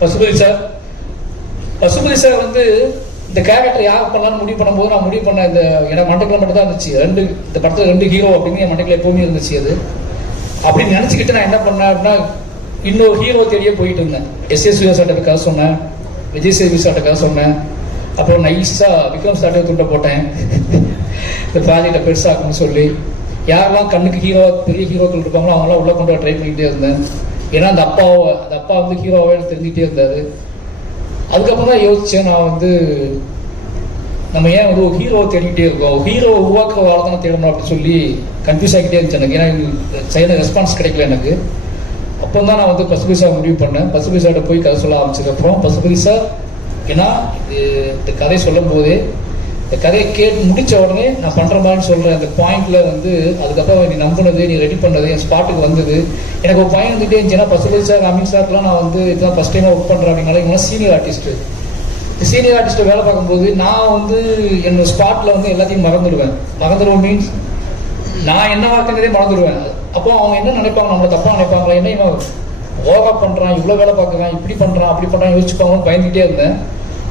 Pasupathi sir. Pasupathi sir வந்து இந்த character யார் பண்ணலான்னு முடிவு பண்ணும்போது நான் முடிவு பண்ண இந்த எனக்கு மண்டக்கில் மட்டும் தான் இருந்துச்சு. இந்த படத்தில் 2 ஹீரோ அப்படின்னு என் மண்டக்கில் எப்பவுமே இருந்துச்சு. அது அப்படின்னு நினச்சிக்கிட்டு நான் என்ன பண்ணேன் அப்படின்னா இன்னொரு ஹீரோ தேடியே போயிட்டு இருந்தேன். எஸ் சூர்யாசாட்டுக்காக சொன்னேன், விஜய் சேதுபதி சாட்டுக்காக சொன்னேன், அப்புறம் நைஸாக விக்ரம் சாட்டை துண்டை போட்டேன் இந்த ப்ராஜெக்டை பெருசாகணும்னு சொல்லி. யாரெல்லாம் கண்ணுக்கு ஹீரோ பெரிய ஹீரோக்கள் இருப்பாங்களோ அவங்களாம் உள்ளே கொண்டு வர ட்ரை பண்ணிக்கிட்டே இருந்தேன். ஏன்னா அந்த அப்பா வந்து ஹீரோவாக தெரிஞ்சுக்கிட்டே இருந்தார். அதுக்கப்புறம் தான் யோசித்தேன், நான் வந்து நம்ம ஏன் வந்து ஒரு ஹீரோவை தேடிக்கிட்டே இருக்கோம், ஹீரோவை உருவாக்குற வாழை தான் தேடணும் அப்படின்னு சொல்லி கன்ஃபியூஸ் ஆகிட்டே இருந்துச்சு எனக்கு. ஏன்னா சரியான ரெஸ்பான்ஸ் கிடைக்கல எனக்கு. அப்போ தான் நான் வந்து பசுபதி சார் முடிவு பண்ணேன். பசுபதி சார்கிட்ட போய் கதை சொல்ல ஆரம்பிச்சதுக்கப்புறம் பசுபதி சார் ஏன்னா இந்த கதை சொல்லும் போதே இந்த கதையை கேட்டு முடித்த உடனே நான் பண்ணுற மாதிரி சொல்கிறேன் அந்த பாயிண்டில் வந்து அதுக்கப்புறம் நீ நம்பினது, நீ ரெடி பண்ணது, என் ஸ்பாட்டுக்கு வந்தது. எனக்கு ஒரு பாயிண்ட் வந்துட்டே இருந்துச்சுன்னா பசுபதி சார், அமீர் சார்லாம் நான் வந்து இதுதான் ஃபஸ்ட் டைமாக ஒர்க் பண்ணுறேன் அப்படின்னால இவங்களாம் சீனியர் ஆர்டிஸ்ட்டு. சீனியர் ஆர்டிஸ்ட்டை வேலை பார்க்கும்போது நான் வந்து என்னோட ஸ்பாட்டில் வந்து எல்லாத்தையும் மறந்துடுவேன் மீன்ஸ் நான் என்ன வாக்குங்கிறதே மறந்துடுவேன். அப்போ அவங்க என்ன நினைப்பாங்க, நம்மளை தப்பாக நினைப்பாங்களா, என்ன இவன் ஓவா பண்ணுறான், இவ்வளோ வேலை பார்க்குறான், இப்படி பண்ணுறான் அப்படி பண்ணுறான் யோசிச்சுப்பாங்கன்னு பயந்துகிட்டே இருந்தேன்.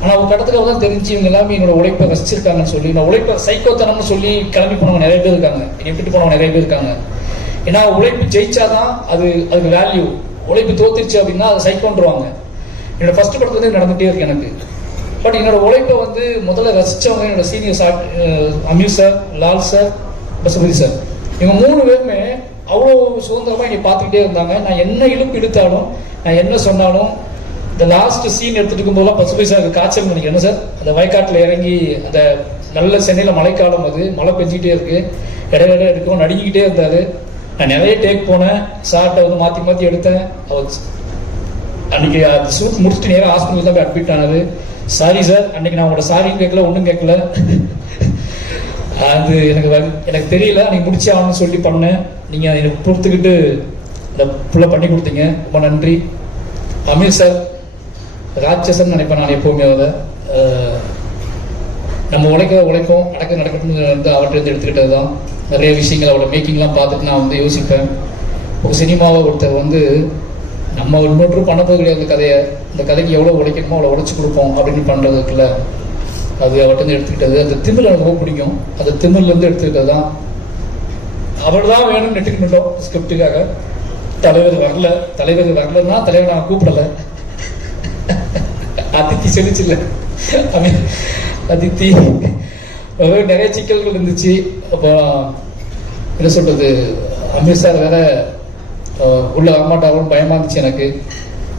ஆனால் ஒரு கடத்துக்காக தான் தெரிஞ்சு இவங்க எல்லாமே என்னோட உழைப்பை ரசிச்சிருக்காங்கன்னு சொல்லி, நான் உழைப்பை சைக்கோத்தனம்னு சொல்லி கிளம்பி போனவங்க நிறைய பேர் இருக்காங்க, என்னை விட்டு போனவங்க நிறைய பேர் இருக்காங்க. ஏன்னா உழைப்பு ஜெயிச்சாதான் அதுக்கு வேல்யூ, உழைப்பு தோத்துருச்சு அப்படின்னா அதை சைக்கோன்றுவாங்க. என்னோட ஃபர்ஸ்ட் படத்துல வந்து நடந்துகிட்டே இருக்கு எனக்கு. பட் என்னோட உழைப்பை வந்து முதல்ல ரசித்தவங்க என்னோட senior sir Ameer sir, Lal sir, Pasupathi sir, இவங்க 3 பேருமே அவ்வளோ சுதந்திரமாக என்னை பார்த்துக்கிட்டே இருந்தாங்க. நான் என்ன இழுப்பு இழுத்தாலும், நான் என்ன சொன்னாலும், இந்த லாஸ்ட் சீன் எடுத்துட்டு இருக்கும்போதெல்லாம் பசுபதி சார் காய்ச்சல் நினைக்கிறேன் சார். அந்த வயக்காட்டில் இறங்கி அந்த நல்ல சென்னையில் மழைக்காலம், அது மழை பெஞ்சிக்கிட்டே இருக்கு, இடையிட எடுக்கும், நடுங்கிக்கிட்டே இருந்தார். நான் நிறைய டேக் போனேன், சார்கிட்ட வந்து மாற்றி எடுத்தேன். அவர் அன்னைக்கு அது ஷூட் முடிச்சுட்டு நேராக ஹாஸ்பிட்டல் தான் போய் அட்மிட் ஆனது. சாரி சார், அன்னைக்கு நான் உங்களோட சாரியும் கேட்கல, ஒன்றும் கேட்கல, அது எனக்கு தெரியல, அன்னைக்கு முடிச்சே ஆகணும்னு சொல்லி பண்ணேன். நீங்கள் எனக்கு பொறுத்துக்கிட்டு இந்த ஃபுல்லாக பண்ணி கொடுத்தீங்க, ரொம்ப நன்றி. அமீர் சார் ராட்சசன் நினைப்பேன் நான் எப்போவுமே. அதை நம்ம உழைக்கும் நடக்கணும்னு வந்து அவர்கிட்ட எடுத்துக்கிட்டது தான். நிறைய விஷயங்கள் அவரோட மேக்கிங்லாம் பார்த்துட்டு நான் வந்து யோசிப்பேன். ஒரு சினிமாவை ஒருத்தர் வந்து நம்ம இன்னொரு பண்ண போது கிடையாது இந்த கதைக்கு எவ்வளோ உழைக்கணுமோ அவ்வளோ உழைச்சி கொடுப்போம் அப்படின்னு பண்ணுறதுக்குள்ள அது அவர்கிட்ட எடுத்துக்கிட்டது. அந்த திமிழ் எனக்கு ரொம்ப பிடிக்கும், அந்த திமிழ்லேருந்து எடுத்துக்கிட்டது தான். அவர் தான் வேணும்னு நெட்டுக்கிட்டோம் ஸ்கிரிப்டுக்காக. தலைவர் வரலன்னா தலைவர் நான் கூப்பிடலை, அதித்தி சொல்லிச்சுல்ல, அதித்தி நிறைய சிக்கல்கள் இருந்துச்சு. அப்போ என்ன சொல்றது, அமீர் சார் வேற உள்ள வரமாட்டாரோன்னு பயமா இருந்துச்சு எனக்கு.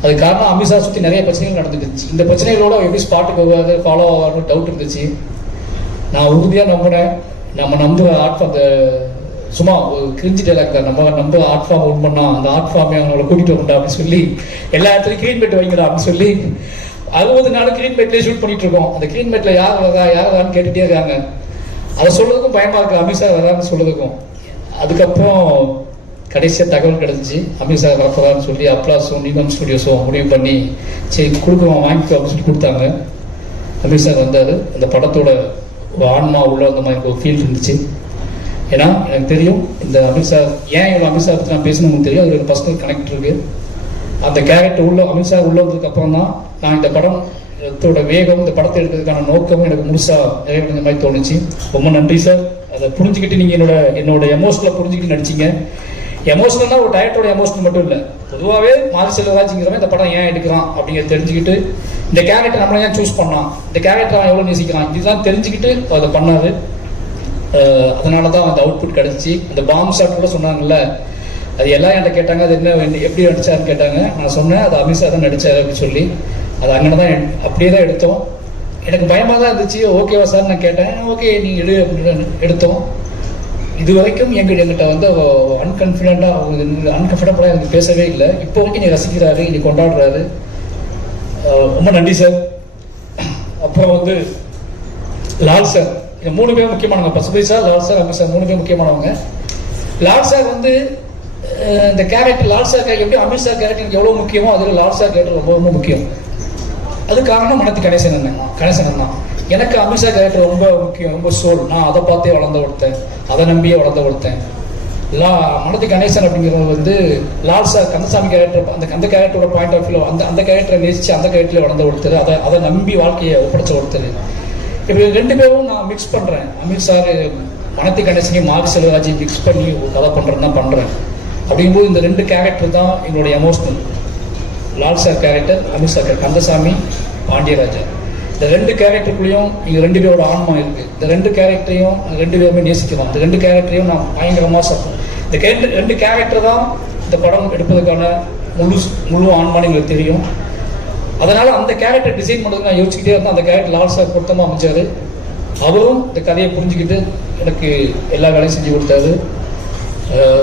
அது காரணம் அமீர் சார் சுற்றி நிறைய பிரச்சனைகள் நடந்துருந்துச்சு. இந்த பிரச்சனைகளோட எப்படி ஸ்பாட்டுக்கு வருவாரு, ஃபாலோ ஆவாருன்னு டவுட் இருந்துச்சு. நான் உறுதியாக நம்பினேன், நம்ம நம்புற ஆர்ட் அந்த சும்மா ஒரு கிரிஞ்சி டைலாக் தான், நம்ம ஆர்ட் ஃபார்ம் ஓன் பண்ணா அந்த ஆர்ட் ஃபார்மே அவங்கள கூட்டிட்டு வரண்டா அப்படின்னு சொல்லி எல்லா இடத்துலையும் கிரீன் பெட் வைங்கடா அப்படின்னு சொல்லி 60 நாள் கிரீன் பெட்லேயே ஷூட் பண்ணிட்டு இருக்கோம். அந்த கிரீன் பெட்ல யார் வரான்னு கேட்டுட்டே இருக்காங்க. அதை சொல்றதுக்கும் பயமா இருக்கு, அமீர் சார் வரான்னு சொல்றதுக்கும். அதுக்கப்புறம் கடைசியாக தகவல் கிடைச்சிச்சு, அமீர் சார் வரப்போறான்னு சொல்லி அப்ளாஸும் நீகம் ஸ்டுடியோஸும் முடிவு பண்ணி சரி கொடுக்குறோம் வாங்கிக்கோ அப்படின்னு சொல்லி கொடுத்தாங்க. அமீர் சார் வந்தார். அந்த படத்தோட ஒரு ஆன்மா உள்ள அந்த மாதிரி ஒரு ஃபீல் இருந்துச்சு. ஏன்னா எனக்கு தெரியும் இந்த அமீர் சார் ஏன் இவ்வளோ அமீர் சார் பற்றி நான் பேசணும்னு தெரியும். அது ஒரு பர்சனல் கனெக்ட் இருக்கு. அந்த கேரக்டர் உள்ள அமீர் சார் உள்ள வந்ததுக்கு அப்புறம் தான் நான் இந்த படத்தோட வேகம், இந்த படத்தை எடுக்கிறதுக்கான நோக்கமும் எனக்கு முழுசா நிறைவேற மாதிரி தோணுச்சு. ரொம்ப நன்றி சார். அதை புரிஞ்சுக்கிட்டு நீங்க என்னோட எமோஷனலை புரிஞ்சுக்கிட்டு நடிச்சிங்க. எமோஷனல்னா ஒரு டைரக்டரோட எமோஷனல் மட்டும் இல்லை, பொதுவாகவே மாரி செல்வராஜ்ங்கிறவன் இந்த படம் ஏன் எடுக்கிறான் அப்படிங்கிறத தெரிஞ்சுக்கிட்டு, இந்த கேரக்டர் நம்மளை ஏன் சூஸ் பண்ணான், இந்த கேரக்டர் அவன் எவ்வளோ நேசிக்கிறான், இதுதான் தெரிஞ்சுக்கிட்டு அதை பண்ணாரு. அதனால தான் அந்த அவுட்புட் கிடச்சி. அந்த பாம் ஷாட் கூட சொன்னாங்கல்ல, அது எல்லாம் என்கிட்ட கேட்டாங்க, அது என்ன எப்படி நடிச்சாருன்னு கேட்டாங்க. நான் சொன்னேன் அது அமீர் சார் தான் நடிச்சாரு அப்படின்னு சொல்லி. அது அங்கே தான் அப்படியே தான் எடுத்தோம். எனக்கு பயமாக தான் இருந்துச்சு. ஓகேவா சார் நான் கேட்டேன், ஓகே நீங்கள் எடு அப்படின்னு எடுத்தோம். இது வரைக்கும் எங்கிட்ட வந்து அன்கம்ஃபர்டபுளாக எனக்கு பேசவே இல்லை. இப்போ வரைக்கும் நீ ரசிக்கிறாரு, நீ கொண்டாடுறாரு. ரொம்ப நன்றி சார். அப்புறம் வந்து லால் சார், இந்த 3 பேர் முக்கியமானவங்க. Pasupathi sir, Lal sir, Ameer sir 3 பேர் முக்கியமானவங்க. லால் சார் வந்து இந்த கேரக்டர் லால் சார் கேரக்டர் எப்படி அமீர் சார் கேரக்டர் எவ்வளோ முக்கியமோ அதில் லால் சார் கேரக்டர் ரொம்ப ரொம்ப முக்கியம். அது காரணம் மனத்து கணேசன் தான். எனக்கு அமீர் சார் கேரக்டர் ரொம்ப முக்கியம், ரொம்ப சோல். நான் அதை பார்த்தே வளர்ந்த ஒருத்தன், அதை நம்பியே வளர்ந்த ஒருத்தன். மனதி கணேசன் அப்படிங்கிறவங்க வந்து லால் சார் கந்தசாமி கேரக்டர் அந்த கேரக்டரோட பாயிண்ட் ஆஃப் வியூ அந்த கேரக்டரை நேசிச்சு அந்த கேரக்டரில் வளர்ந்த ஒருத்தர், அதை நம்பி வாழ்க்கையை ஒப்படைச்ச ஒருத்தர். இப்போ 2 பேரும் நான் மிக்ஸ் பண்ணுறேன். அமீர் சார் மனதி கணேசனையும் மாரி செல்வராஜையும் மிக்ஸ் பண்ணி ஒரு கதை பண்ணுறேன்னு தான் பண்ணுறேன். அப்படிங்கும்போது இந்த 2 கேரக்டர் தான் என்னுடைய emotional. Lal sir character, Ameer sir character, Kandasamy, Pandiyaraja. இந்த 2 கேரக்டருக்குள்ளேயும் இங்கே 2 பேரோட ஆன்மா இருக்குது. இந்த 2 கேரக்டரையும் 2 பேருமே நேசிக்கலாம். இந்த 2 கேரக்டரையும் நான் பயங்கரமாக சாப்பிடும். இந்த 2 கேரக்டர் தான் இந்த படம் எடுப்பதற்கான முழு ஆன்மான்னு எங்களுக்கு தெரியும். அதனால் அந்த கேரக்டர் டிசைன் பண்ணுறதுக்கு நான் யோசிச்சுக்கிட்டே இருந்தேன். அந்த கேரக்டர் லால் சார் பொருத்தமாக அமைச்சார். அவரும் இந்த கதையை புரிஞ்சுக்கிட்டு எனக்கு எல்லா வேலையும் செஞ்சு கொடுத்தாரு.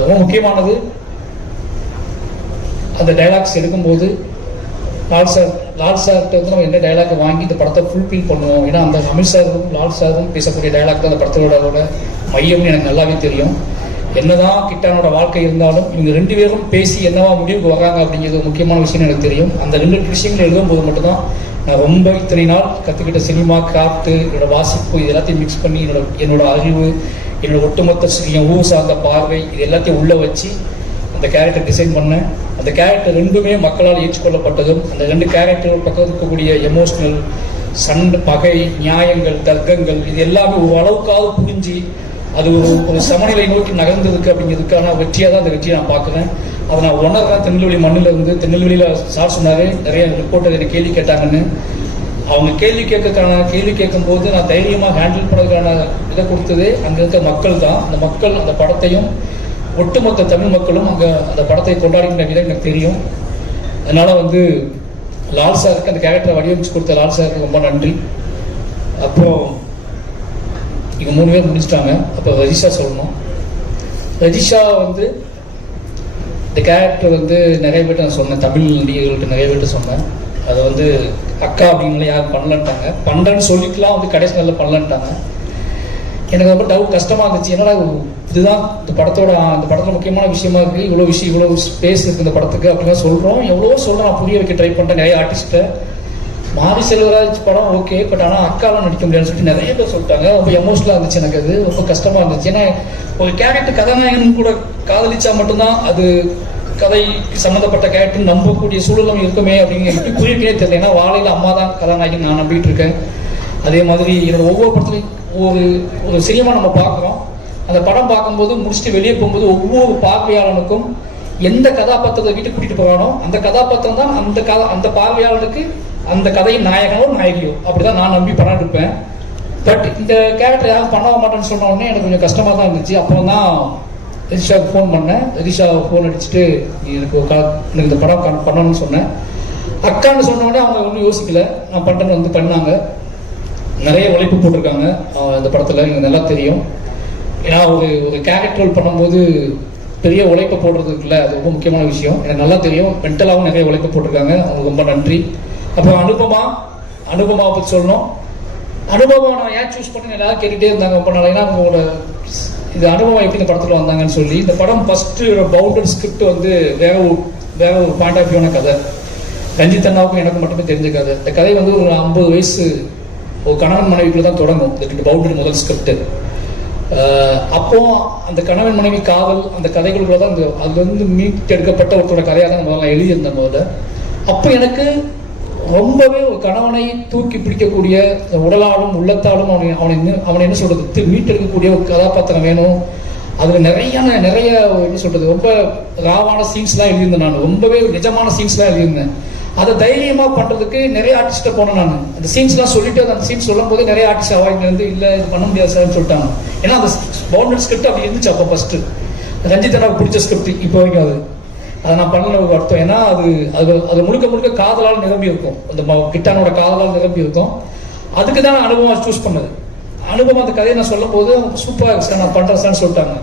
ரொம்ப முக்கியமானது, அந்த டைலாக்ஸ் எடுக்கும்போது லால் சார்கிட்ட வந்து நம்ம என்ன டைலாக்கை வாங்கி இந்த படத்தை ஃபுல்ஃபில் பண்ணுவோம். ஏன்னா அந்த அமீர் சாரும் லால் சாரும் பேசக்கூடிய டைலாக் தான் அந்த படத்தோட மையம்னு எனக்கு நல்லாவே தெரியும். என்னதான் கிட்டானோட வாழ்க்கை இருந்தாலும் இவங்க 2 பேரும் பேசி என்னவா முடிவுக்கு வராங்க அப்படிங்கிறது முக்கியமான விஷயம் எனக்கு தெரியும். அந்த 2 விஷயங்கள் எழுதும்போது மட்டும்தான் நான் ரொம்ப இத்தனை நாள் கற்றுக்கிட்ட சினிமா, கிராஃப்ட், என்னோட வாசிப்பு, இது எல்லாத்தையும் மிக்ஸ் பண்ணி என்னோட அறிவு, என்னோட ஒட்டுமொத்த என் ஊர் சார்ந்த பார்வை, இது எல்லாத்தையும் உள்ளே வச்சு அந்த கேரக்டர் டிசைன் பண்ணேன். அந்த கேரக்டர் 2மே மக்களால் ஏற்றுக்கொள்ளப்பட்டதும், அந்த 2 கேரக்டர் பக்கம் இருக்கக்கூடிய எமோஷ்னல், சண்டை, பகை, நியாயங்கள், தர்க்கங்கள், இது எல்லாமே ஒரு அளவுக்காவது புரிஞ்சு அது ஒரு சமநிலை நோக்கி நகர்ந்ததுக்கு அப்படிங்கிறதுக்கான வெற்றியாக தான் அந்த வெற்றியை நான் பார்க்குறேன். அதை நான் உணர்றேன். திருநெல்வேலி மண்ணில் இருந்து, திருநெல்வேலியில் சார் சொன்னார் நிறைய ரிப்போர்ட்டர் எனக்கு கேள்வி கேட்டாங்கன்னு. அவங்க கேள்வி கேட்கும்போது நான் தைரியமாக ஹேண்டில் பண்ணுறதுக்கான இதை கொடுத்ததே அங்கே இருக்க மக்கள் தான். அந்த மக்கள் அந்த படத்தையும் ஒட்டுமொத்த தமிழ் மக்களும் அங்கே அந்த படத்தை கொண்டாடின விதம் எனக்கு தெரியும். அதனால் வந்து லால் சாருக்கு அந்த கேரக்டரை வடிவமைச்சு கொடுத்த லால் சாருக்கு ரொம்ப நன்றி. அப்புறம் இவங்க 3 பேர் முடிச்சிட்டாங்க. அப்போ ரஜிஷா சொல்லணும். ரஜிஷா வந்து இந்த கேரக்டர் வந்து நிறைய பேர்ட்டு நான் சொன்னேன், தமிழ் நடிகர்கள்ட்ட நிறைய பேர்ட்டு சொன்னேன். அதை வந்து அக்கா அப்படின்லாம் யாரும் பண்ணலன்ட்டாங்க. பண்ணுறேன்னு சொல்லிக்கலாம் வந்து கடைசி நாளில் பண்ணலன்ட்டாங்க. எனக்கு ரொம்ப கஷ்டமாக இருந்துச்சு. என்னடா இதுதான் இந்த படத்தில் முக்கியமான விஷயமா இருக்குது, இவ்வளோ ஸ்பேஸ் இருக்குது இந்த படத்துக்கு அப்படின்னா சொல்கிறோம். எவ்வளோ சொல்கிறேன், நான் புரிய வைக்க ட்ரை பண்ணிட்டேன் நிறைய ஆர்டிஸ்ட்டை. மாரி செல்வராஜ் படம் ஓகே, பட் ஆனால் அக்காலாம் நடிக்க முடியாதுன்னு சொல்லிட்டு நிறைய பேர் சொல்லிட்டாங்க. ரொம்ப எமோஷனலாக இருந்துச்சு. எனக்கு அது ரொம்ப கஷ்டமாக இருந்துச்சு. ஏன்னா ஒரு கேரக்டர் கதாநாயகன் கூட காதலிச்சா மட்டும்தான் அது கதைக்கு சம்மந்தப்பட்ட கேரக்டர் நம்பக்கூடிய சூழலும் இருக்குமே அப்படிங்கிற எப்படி புரியவே தெரியல. ஏன்னா வாழையில் அம்மா தான் கதாநாயகன் நான் நம்பிட்டு இருக்கேன். அதே மாதிரி என்னோட ஒவ்வொரு படத்துலையும் ஒரு சினிமா நம்ம பார்க்குறோம். அந்த படம் பார்க்கும்போது முடிச்சுட்டு வெளியே போகும்போது ஒவ்வொரு பார்வையாளனுக்கும் எந்த கதாபாத்திரத்தை வீட்டுக்கு கூட்டிகிட்டு போகிறானோ அந்த கதாபாத்திரம் தான் அந்த பார்வையாளனுக்கு அந்த கதையின் நாயகனோ நாயகியோ அப்படிதான் நான் நம்பி படம் எடுப்பேன். பட் இந்த கேரக்டர் யாரும் பண்ண மாட்டேன்னு சொன்ன உடனே எனக்கு கொஞ்சம் கஷ்டமாக தான் இருந்துச்சு. அப்புறம் தான் ரிஷாவுக்கு ஃபோன் பண்ணேன். ரிஷா ஃபோன் அடிச்சுட்டு எனக்கு இந்த படம் பண்ணணும்னு சொன்னேன். அக்கான்னு சொன்ன உடனே அவங்க ஒன்றும் யோசிக்கல, நான் பண்ணுறேன்னு வந்து பண்ணாங்க. நிறைய உழைப்பு போட்டிருக்காங்க இந்த படத்தில், எனக்கு நல்லா தெரியும். ஏன்னா ஒரு கேரக்டர் பண்ணும்போது பெரிய உழைப்பு போடுறதுக்குள்ள அது ரொம்ப முக்கியமான விஷயம். எனக்கு நல்லா தெரியும். மென்டலாகவும் நிறைய உழைப்பு போட்டிருக்காங்க. அவங்களுக்கு ரொம்ப நன்றி. அப்புறம் அனுபமா பற்றி சொல்லணும். அனுபவா நான் ஏன் சூஸ் பண்ணி எல்லாரும் கேட்டுகிட்டே இருந்தாங்க ரொம்ப நாள். ஏன்னா அவங்களோட இது அனுபவம் எப்படி இந்த படத்தில் வந்தாங்கன்னு சொல்லி. இந்த படம் ஃபஸ்ட்டு பவுண்டட் ஸ்கிரிப்ட் வந்து வேற ஒரு பாயிண்ட் ஆஃப் வியூன கதை. ரஞ்சித் அண்ணாவுக்கும் எனக்கு மட்டுமே தெரிஞ்ச கதை. இந்த கதை வந்து ஒரு 50 வயசு ஒரு கணவன் மனைவிக்குள்ள தான் தொடங்கும் இந்த பவுண்டட் முதல் ஸ்கிரிப்ட். அப்போ அந்த கணவன் மனைவி காதல் அந்த கதைகளுக்குள்ள தான் அதுலேருந்து மீட் எடுக்கப்பட்ட ஒருத்தரோட கதையாக தான் நம்ம எழுதியிருந்தேன் முதல்ல. அப்போ எனக்கு ரொம்பவே ஒரு கணவனை தூக்கி பிடிக்கக்கூடிய உடலாலும் உள்ளத்தாலும் அவனை என்ன சொல்றது மீட்டெடுக்கக்கூடிய ஒரு கதாபாத்திரம் வேணும். அதில் நிறைய என்ன சொல்றது ரொம்ப ராவான சீன்ஸ்லாம் எழுதியிருந்தேன். நான் ரொம்பவே நிஜமான சீன்ஸ்லாம் எழுதியிருந்தேன். அதை தைரியமாக பண்ணுறதுக்கு நிறைய ஆர்டிஸ்ட்டை போனேன். நான் அந்த சீன்ஸ்லாம் சொல்லிட்டு அந்த சீன்ஸ் சொல்லும் போது நிறைய ஆர்டிஸ்ட் அவாய்ட் வந்து இல்லை இது பண்ண முடியாது சார்னு சொல்லிட்டாங்க. ஏன்னா அந்த பவுண்டட் ஸ்கிரிப்ட் அப்படி இருந்துச்சு. அப்போ ஃபஸ்ட்டு ரஞ்சித் அண்ணாவுக்கு பிடிச்ச ஸ்கிரிப்ட் இப்போ வரைக்கும் அதை நான் பண்ணல ஒரு அர்த்தம். ஏன்னா அது முழுக்க காதலால் நிரம்பி இருக்கும். அந்த கிட்டானோட காதலால் நிரம்பி இருக்கும். அதுக்கு தான் அனுபவம் சூஸ் பண்ணது. அனுபவம் அந்த கதையை நான் சொல்லும் போது சூப்பராக சார் நான் பண்ணுறேன் சார்னு சொல்லிட்டாங்க.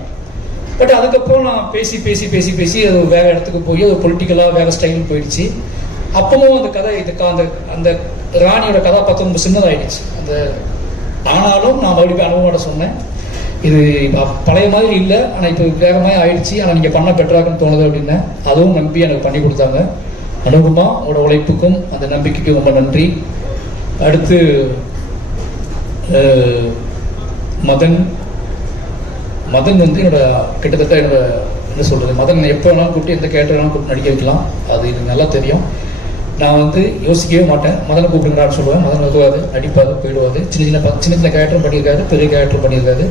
பட் அதுக்கப்புறம் நான் பேசி அது வேற இடத்துக்கு போய் அது பொலிட்டிக்கலாக வேற ஸ்டைல் போயிடுச்சு. அப்பவும் அந்த கதை அந்த ராணியோட கதாபாத்திரம் ரொம்ப சின்னதாயிடுச்சு. ஆனாலும் நான் மறுபடியும் அனுபவோட சொன்னேன், இது பழைய மாதிரி இல்லை, ஆனால் இப்போ வேற மாதிரி ஆயிடுச்சு, ஆனால் நீங்கள் பண்ண பெட்டராகன்னு தோணுது அப்படின்னு. அதுவும் நம்பி எனக்கு பண்ணி கொடுத்தாங்க. அனுபவமா உங்களோட உழைப்புக்கும் அந்த நம்பிக்கைக்கும் ரொம்ப நன்றி. அடுத்து மதன் வந்து என்னோட கிட்டத்தட்ட என்னோட என்ன சொல்கிறது, மதன் எப்போ வேணாலும் கூப்பிட்டு எந்த கேரக்டர் வேணாலும் கூப்பிட்டு நடிக்க வைக்கலாம். அது எனக்கு நல்லா தெரியும். நான் வந்து யோசிக்கவே மாட்டேன். மதனை கூப்பிடுங்கடான்னு சொல்லுவேன். மதன் வருவாது, நடிப்பாரு, போயிடுவாது. சின்ன சின்ன கேரக்டரும் பண்ணியிருக்காரு, பெரிய கேரக்டர் பண்ணியிருக்காரு.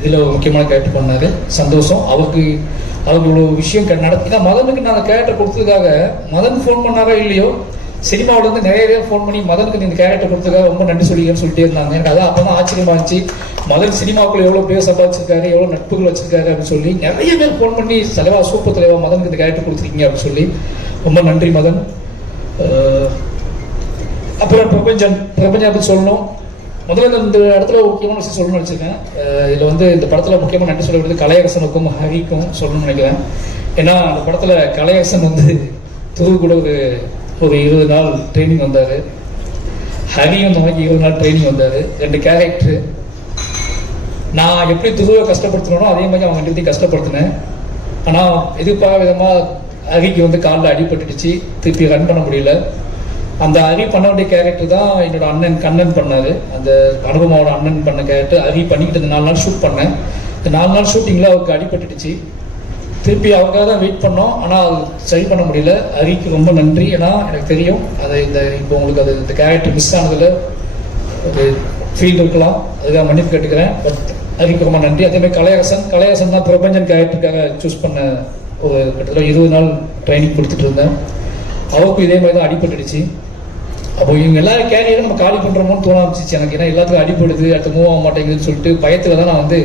இதில் ஒரு முக்கியமான கேரக்டர் பண்ணாரு. சந்தோஷம். அவருக்கு இவ்வளோ விஷயம் நடத்தினா மதனுக்கு நான் கேரக்டர் கொடுத்ததுக்காக மதன் ஃபோன் பண்ணாரோ இல்லையோ, சினிமாவில் வந்து நிறைய பேர் ஃபோன் பண்ணி மதனுக்கு இந்த கேரக்டர் கொடுத்ததுக்காக ரொம்ப நன்றி சொல்லிக்கன்னு சொல்லிட்டே இருந்தாங்க. எனக்கு அதான் அப்போ தான் ஆச்சரியமா இருந்துச்சு. மதன் சினிமாவுக்குள்ள எவ்வளோ பேர் சம்பாதிச்சிருக்காரு, எவ்வளோ நட்புகள் வச்சிருக்காரு அப்படின்னு சொல்லி நிறைய பேர் ஃபோன் பண்ணி தலைவா, சூப்பர் தலைவா, மதனுக்கு இந்த கேரக்டர் கொடுத்துருக்கீங்க அப்படின்னு சொல்லி ரொம்ப நன்றி மதன். அப்புறம் பிரபஞ்சன் பற்றி சொல்லணும். முதல்ல இந்த இடத்துல முக்கியமான விஷயம் சொல்லணும்னு நினச்சிருக்கேன். இதில் வந்து இந்த படத்தில் முக்கியமாக நன்றி சொல்ல வேண்டியது கலையரசனுக்கும் ஹரிக்கும் சொல்லணும்னு நினைக்கிறேன். ஏன்னா அந்த படத்தில் கலையரசன் வந்து துரு கூட ஒரு 20 நாள் ட்ரைனிங் வந்தார். ஹரியும் இந்த மாதிரி 20 நாள் ட்ரைனிங் வந்தார். 2 கேரக்டரு. நான் எப்படி துருவை கஷ்டப்படுத்தினோ அதே மாதிரி அவங்க 2 கஷ்டப்படுத்தினேன். ஆனால் எதிர்பார்த்த விதமாக ஹரிக்கு வந்து காலில் அடிபட்டுடுச்சு, திருப்பி ரன் பண்ண முடியல. அந்த ஹரி பண்ண வேண்டிய கேரக்டர் தான் என்னோட அண்ணன் கண்ணன் பண்ணாரு. அந்த அனுபவமாவோட அண்ணன் பண்ண கேரக்டர் ஹரி பண்ணிக்கிட்டு 4 நாள் ஷூட் பண்ணேன். இந்த 4 நாள் ஷூட்டிங்கில் அவருக்கு அடிபட்டுடுச்சு. திருப்பி அவருக்காக தான் வெயிட் பண்ணோம். ஆனால் அது சரி பண்ண முடியல. ஹரிக்கு ரொம்ப நன்றி. ஏன்னா எனக்கு தெரியும் அதை இப்போ உங்களுக்கு அது இந்த கேரக்டர் மிஸ் ஆனதில் ஒரு ஃபீல் இருக்கலாம். அதுக்காக மன்னிப்பு கேட்டுக்கிறேன். பட் ஹரிக்கு ரொம்ப நன்றி. அதேமாதிரி கலையரசன் தான் பிரபஞ்சன் கேரக்டருக்காக சூஸ் பண்ண ஒரு கிட்டத்தட்ட 20 நாள் ட்ரைனிங் கொடுத்துட்டு இருந்தேன். அவருக்கும் இதே மாதிரி தான் அடிபட்டுடுச்சு. அப்போ இவங்க எல்லாரும் கேரியரும் நம்ம காலி பண்ணுறோமோன்னு தோண ஆரம்பிச்சிச்சு எனக்கு. ஏன்னா எல்லாத்துக்கும் அடிபடுது, அடுத்து மூவ் ஆக மாட்டேங்குதுன்னு சொல்லிட்டு பயத்தில் தான் நான் வந்து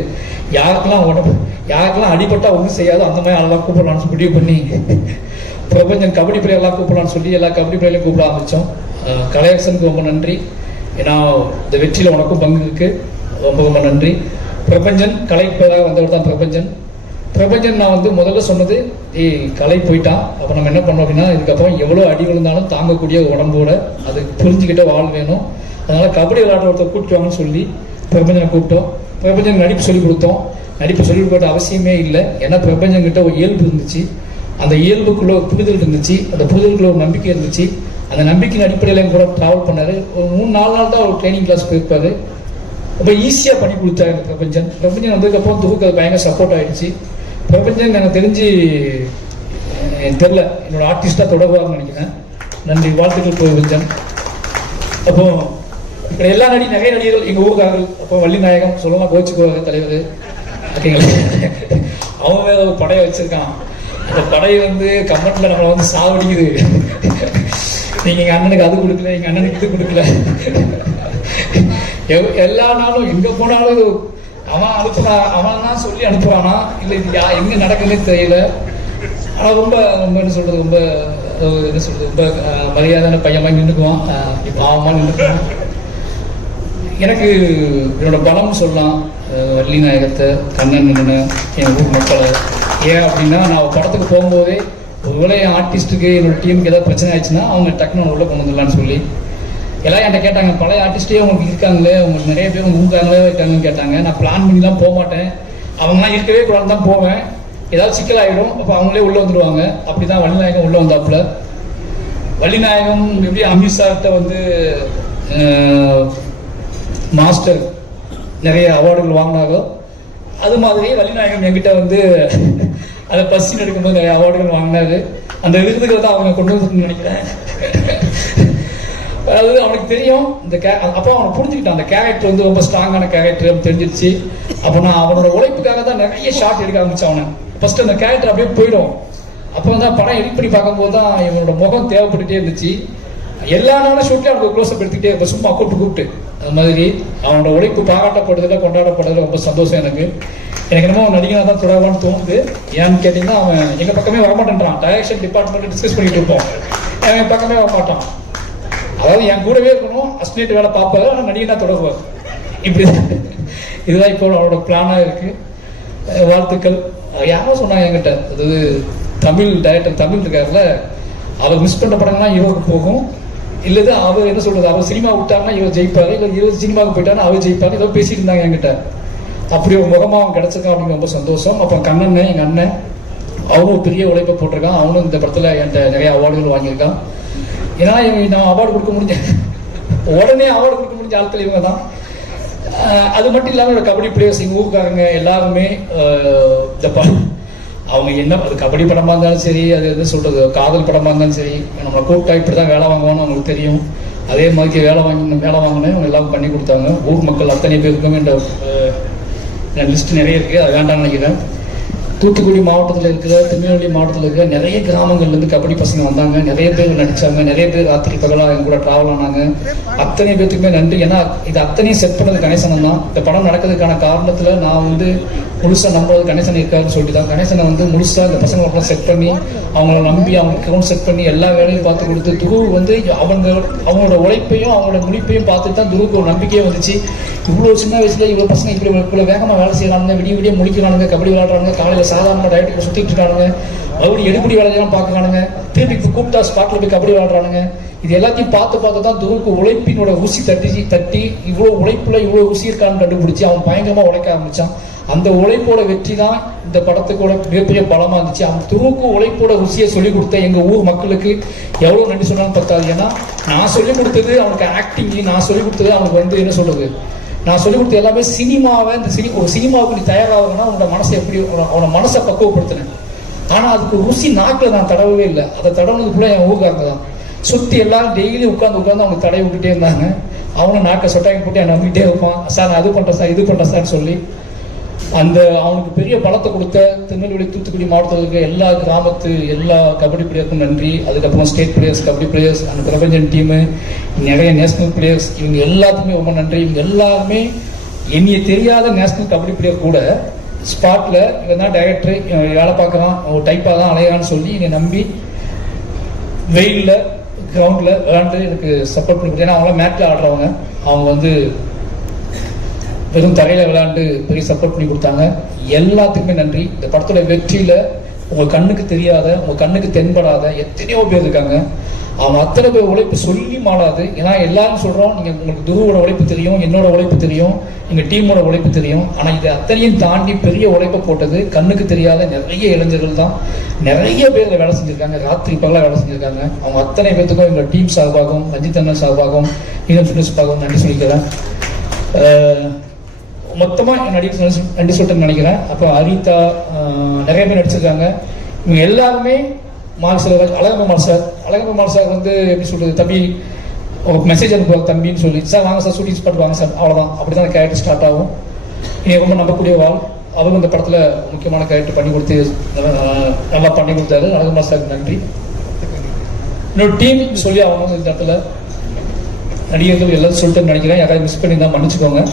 யாருக்கெல்லாம் அடிபட்டா ஒன்றும் செய்யாது அந்த மாதிரி அதெல்லாம் கூப்பிடலான்னு முடிவு பண்ணி பிரபஞ்சன் கபடி பிளேயர்லாம் கூப்பிடலான்னு சொல்லி எல்லா கபடி பிளேயரையும் கூப்பிட ஆரம்பித்தோம். கலையரசனுக்கு ரொம்ப நன்றி. ஏன்னா இந்த வெற்றியில் உனக்கும் பங்கு இருக்கு. ரொம்ப ரொம்ப நன்றி. பிரபஞ்சன் கலைப்பதாக வந்தவர் தான் பிரபஞ்சன் நான் வந்து முதல்ல சொன்னது, கலை போயிட்டான், அப்போ நம்ம என்ன பண்ணோம் அப்படின்னா இதுக்கப்புறம் எவ்வளோ அடி விழுந்தாலும் தாங்கக்கூடிய உடம்போட அது புரிஞ்சுக்கிட்ட வாழ் வேணும். அதனால கபடி விளையாடுற ஒருத்தர் கூப்பிட்டுவாங்கன்னு சொல்லி பிரபஞ்சனை கூப்பிட்டோம். பிரபஞ்சன் நடிப்பு சொல்லிக் கொடுத்தோம். நடிப்பு சொல்லிக் கொடுத்த அவசியமே இல்லை. ஏன்னா பிரபஞ்சன் கிட்ட ஒரு இயல்பு இருந்துச்சு. அந்த இயல்புக்குள்ள ஒரு புரிதல் இருந்துச்சு. அந்த புரிதலுக்குள்ள ஒரு நம்பிக்கை இருந்துச்சு. அந்த நம்பிக்கையின் அடிப்படையில் கூட ட்ராவல் பண்ணாரு. ஒரு 3-4 நாள் தான் ஒரு ட்ரைனிங் கிளாஸ் போயிருப்பாரு. ரொம்ப ஈஸியாக பண்ணி கொடுத்தாரு பிரபஞ்சன் வந்ததுக்கப்புறம் துருக்கு அது பயங்கர சப்போர்ட் ஆகிடுச்சு. பிரபஞ்சன் எனக்கு தெரிஞ்சு தெரில, என்னோட ஆர்டிஸ்டாக தொடர்பாக நினைக்கிறேன். நன்றி, வாழ்த்துக்கள் பிரபஞ்சன். அப்போ இப்போ நிறைய நடிகர்கள் எங்கள் ஊருக்காரர்கள், அப்போ வள்ளி நாயகம் சொல்லலாம் கோச்சுக்குவாங்க தலைவர் ஓகேங்களா. அவன் வேற ஒரு படையை வச்சிருக்கான். அந்த படை வந்து கமெண்ட்ல நம்மளை வந்து சாவடிக்குது. நீங்க எங்க அண்ணனுக்கு அது கொடுக்கல, எங்க அண்ணனுக்கு இது கொடுக்கல. எல்லா நாளும் எங்க போனாலும் அவன் அனுப்புறான், அவன் தான் சொல்லி அனுப்புறானா இல்லை இது எங்க நடக்குதுன்னு தெரியல. ஆனா ரொம்ப ரொம்ப என்ன சொல்றது, ரொம்ப மரியாதையான பையன் மாதிரி நின்றுக்குவான். இப்போ அவன் நின்றுக்குவான். எனக்கு என்னோட பலம் சொல்லலாம். வள்ளி நாயகத்தை, கண்ணன் என் ஊர் மக்களை. ஏன் அப்படின்னா நான் படத்துக்கு போகும்போதே ஒருவேளை என் ஆர்டிஸ்ட்டுக்கு என்னோட டீமுக்கு ஏதாவது பிரச்சனை ஆயிடுச்சுன்னா அவங்க டக்குன்னு உள்ள கொண்டு வந்துடலான்னு சொல்லி எல்லாம் என்கிட்ட கேட்டாங்க. பழைய ஆர்டிஸ்டே உங்களுக்கு இருக்காங்களே, உங்களுக்கு நிறைய பேர் உங்க ஊருக்காங்களே இருக்காங்கன்னு கேட்டாங்க. நான் பிளான் பண்ணி தான் போக மாட்டேன். அவங்களாம் இருக்கவே கூடாது தான் போவேன். ஏதாவது சிக்கல் ஆகிடும், அப்போ அவங்களே உள்ளே வந்துடுவாங்க. அப்படி தான் வள்ளிநாயகம் உள்ளே வந்தாப்புல. வள்ளிநாயகம் எப்படி அமித்ஷாட்ட வந்து மாஸ்டர் நிறைய அவார்டுகள் வாங்கினாரோ அது மாதிரி வள்ளிநாயகம் என்கிட்ட வந்து அதை பஸ்ஸின் எடுக்கும்போது நிறைய அவார்டுகள் வாங்கினாரு. அந்த விருதுகளை தான் அவங்க கொண்டு வந்து நினைக்கிறேன். அதாவது அவனுக்கு தெரியும் இந்த அப்போ அவனை புரிஞ்சுக்கிட்டான். அந்த கேரக்டர் வந்து ரொம்ப ஸ்ட்ராங்கான கேரக்டர் தெரிஞ்சிருச்சு. அப்போ நான் அவனோட உழைப்புக்காக தான் நிறைய ஷார்ட் எடுக்க ஆரம்பிச்சேன். அவனை ஃபர்ஸ்ட் அந்த கேரக்டர் அப்படியே போயிடும். அப்போ வந்து படம் எடிட் பண்ணி பார்க்கும்போது தான் இவனோட முகம் தேவைப்பட்டுட்டே இருந்துச்சு. எல்லா நாளும் ஷூட்லேயும் அவனுக்கு க்ளோஸ்அப் எடுத்துக்கிட்டே இருப்பேன், சும்மா கூப்பிட்டு அது மாதிரி அவனோட உழைப்பு பாராட்டப்படுறதுல கொண்டாடப்படுறதுல ரொம்ப சந்தோஷம் எனக்கு. என்னமோ நடிகனாக தான் தொடர்பான்னு தோணுது. ஏன்னு கேட்டிங்கன்னா அவன் எங்கள் பக்கமே வரமாட்டேன்றான். டைரக்ஷன் டிபார்ட்மெண்ட் டிஸ்கஸ் பண்ணிட்டு இருப்போம், என் பக்கமே வரமாட்டான். அதாவது என் கூடவே இருக்கணும், அஸ்டேட் வேலை பார்ப்பாரு, ஆனால் நடிகனாக தொடர்பார். இப்படி இதுதான் இப்போ அவனோட பிளானாக இருக்கு. வாழ்த்துக்கள். யாரோ சொன்னாங்க என்கிட்ட, அதாவது தமிழ் டைரக்டர் தமிழ் இருக்காருல, அவர் மிஸ் பண்ண படங்கள்லாம் இவருக்கு போகும், இல்லது அவர் என்ன சொல்றது, அவர் சினிமா விட்டாருன்னா இவர் ஜெயிப்பாரு, இல்லை இவர் சினிமாவுக்கு போயிட்டாருன்னா அவர் ஜெயிப்பாரு, ஏதோ பேசிட்டு இருந்தாங்க என்கிட்ட. அப்படி ஒரு முகமாக அவன் கிடைச்சிருக்கான் அப்படின்னு ரொம்ப சந்தோஷம். அப்போ கண்ணன் எங்கள் அண்ணன் அவனும் பெரிய உழைப்பை போட்டிருக்கான். அவனும் இந்த படத்தில் என்கிட்ட நிறைய அவார்டுகள் வாங்கியிருக்கான். ஏன்னா நான் அவார்டு கொடுக்க முடிஞ்ச உடனே அவார்டு கொடுக்க முடிஞ்ச ஆட்கள் இவங்க தான். அது மட்டும் இல்லாமல் கபடி பிளேயர்ஸ் எங்கள் ஊருக்காரங்க எல்லாருமே அவங்க என்ன அது கபடி படமாக இருந்தாலும் சரி, அது எது சொல்கிறது காதல் படமாக இருந்தாலும் சரி, நம்மளை கூப்பிட்டா இப்படி தான் வேலை வாங்குவோன்னு அவங்களுக்கு தெரியும். அதே மாதிரி வேலை வாங்கினேன் அவங்க எல்லாம் பண்ணி கொடுத்தாங்க. ஊர் மக்கள் அத்தனை பேருக்குமே இந்த லிஸ்ட் நிறைய இருக்குது, அது வேண்டாம்னு நினைக்கிறேன். தூத்துக்குடி மாவட்டத்தில் இருக்கிற, திருநெல்வேலி மாவட்டத்தில் இருக்கிற நிறைய கிராமங்கள்லேருந்து கபடி பசங்க வந்தாங்க. நிறைய பேர் நடித்தாங்க, நிறைய பேர் ராத்திரி பகலாக எங்க கூட ட்ராவல் ஆனாங்க. அத்தனை பேர்த்துக்குமே நன்றி. ஏன்னா இது அத்தனையும் செட் பண்ணது கணேசன் தான். இந்த படம் நடக்கிறதுக்கான காரணத்தில் நான் முழுசாக நம்புறது கணேசன் இருக்காருன்னு சொல்லிட்டு தான் கணேசனை முழுசாக இந்த பசங்களுக்கெல்லாம் செட் பண்ணி அவங்கள நம்பி அவங்க அக்கௌண்ட் செட் பண்ணி எல்லா வேலையும் பார்த்து கொடுத்து துருவு அவங்களோட உழைப்பையும் அவங்களோட முடிப்பையும் பார்த்துட்டு தான் துருவுக்கு ஒரு நம்பிக்கையே வந்துச்சு. இவ்வளோ சின்ன வயசுல இவ்வளோ பசங்க இவ்வளோ வேகமாக வேலை செய்யறாங்க, விடிய முடிக்கிறானுங்க, கபடி விளையாடுறாங்க, காலையில் சாதாரண டயட்டுக்கு சுற்றிட்டு இருக்கானுங்க, மறுபடியும் எடுபடி வேலையெல்லாம் பார்க்குறானுங்க, திருப்பி கூப்பிட்டா ஸ்பாட்டில் போய் கபடி விளையாடுறானுங்க. இது எல்லாத்தையும் பார்த்து தான் துருவுக்கு உழைப்பினோட ஊசி தட்டி இவ்வளோ உழைப்புல இவ்வளோ ஊசி இருக்கான்னு கண்டுபிடிச்சி அவன் பயங்கரமாக உழைக்க ஆரம்பிச்சான். அந்த உழைப்போட வெற்றி தான் இந்த படத்துக்கூட மிகப்பெரிய பலமா இருந்துச்சு. அந்த துருவுக்கு உழைப்போட ருசியை சொல்லிக் கொடுத்த எங்க ஊர் மக்களுக்கு எவ்வளவு நன்றி சொன்னாலும் பத்தாது. ஏன்னா நான் சொல்லிக் கொடுத்தது அவனுக்கு ஆக்டிங், நான் சொல்லிக் கொடுத்தது அவனுக்கு என்ன சொல்றது, நான் சொல்லிக் கொடுத்த எல்லாமே சினிமாவை ஒரு சினிமாவுக்கு நீ தயாராகனா உன்னோட மனசை எப்படி அவனோட மனசை பக்குவப்படுத்தினேன். ஆனா அதுக்கு ருசி நாக்கில் நான் தடவவே இல்லை. அதை தடவுனதுக்குள்ள என் ஊருக்காரங்க தான் சுற்றி எல்லாரும் டெய்லி உட்காந்து அவங்க தடவை விட்டுட்டே இருந்தாங்க. அவனும் நாக்கை சொட்டாக்கி போட்டு என்னை நம்பிக்கிட்டே இருப்பான், சார் நான் அது பண்றேன் சார் இது பண்றேன் சார்ன்னு சொல்லி அவனுக்கு பெரிய பலத்தை கொடுத்த திருநெல்வேலி தூத்துக்குடி மாவட்டத்தில் இருக்க எல்லா கிராமத்து எல்லா கபடி பிளேயருக்கும் நன்றி. அதுக்கப்புறம் ஸ்டேட் பிளேயர்ஸ், கபடி பிளேயர்ஸ், அந்த பிரபஞ்சன் டீமு, நிறைய நேஷனல் பிளேயர்ஸ், இவங்க எல்லாத்துக்குமே ரொம்ப நன்றி. இவங்க எல்லாருமே என்னைய தெரியாத நேஷனல் கபடி பிளேயர் கூட ஸ்பாட்டில் இவன் தான் டைரக்டர், வேலை பார்க்குறான், ஒரு டைப்பாக தான் அலையான்னு சொல்லி என்னை நம்பி வெயிலில் கிரவுண்டில் விளையாண்டு எனக்கு சப்போர்ட் பண்ணி கொடுத்தேன். ஏன்னா அவங்களாம் மேட்டில் ஆடுறவங்க, அவங்க வெறும் தரையில் விளையாண்டு பெரிய சப்போர்ட் பண்ணி கொடுத்தாங்க. எல்லாத்துக்குமே நன்றி. இந்த படத்தோட வெற்றியில் உங்கள் கண்ணுக்கு தெரியாத, உங்கள் கண்ணுக்கு தென்படாத எத்தனையோ பேர் இருக்காங்க. அவங்க அத்தனை பேர் உழைப்பு சொல்லி மாறாது. ஏன்னா எல்லாரும் சொல்கிறோம், உங்களுக்கு துருவோட உழைப்பு தெரியும், என்னோட உழைப்பு தெரியும், எங்கள் டீமோட உழைப்பு தெரியும். ஆனால் இது அத்தனையும் தாண்டி பெரிய உழைப்பை போட்டது கண்ணுக்கு தெரியாத நிறைய இளைஞர்கள் தான். நிறைய பேர் வேலை செஞ்சுருக்காங்க, ராத்திரி பகலாக வேலை செஞ்சுருக்காங்க. அவங்க அத்தனை பேர்த்துக்கும் எங்கள் டீம் சார்பாகவும், ரஞ்சித் அண்ணன் சார்பாகவும், ஈரம் ஃபிட்னஸ் சார்பாகவும் நன்றி சொல்லிக்கிறேன். மொத்தமாக நன்றி சொல்லிட்டு நினைக்கிறேன். அப்போ அரிதா நிறைய பேர் நடிச்சிருக்காங்க. இவங்க எல்லாருமே அழகம்மாள் சார் எப்படி சொல்றது, தம்பி ஒரு மெசேஜ் அனுப்புவாங்க தம்பின்னு சொல்லி, சார் வாங்க சார் ஷூட்டிங் ஸ்பாட் வாங்க சார், அவ்வளோதான். அப்படி தான் கேரக்டர் ஸ்டார்ட் ஆகும். இனி ரொம்ப நம்பக்கூடிய வாழ். அவங்க இந்த படத்தில் முக்கியமான கேரக்டர் பண்ணி கொடுத்து நல்லா பண்ணி கொடுத்தாரு. அழகம்மாள் சாருக்கு நன்றி. இன்னொரு டீம் சொல்லி அவங்க இந்த இடத்துல நடிகர்கள் எல்லாரும் சொல்லிட்டு நினைக்கிறேன். யாராவது மிஸ் பண்ணி தான் மன்னிச்சுக்கோங்க.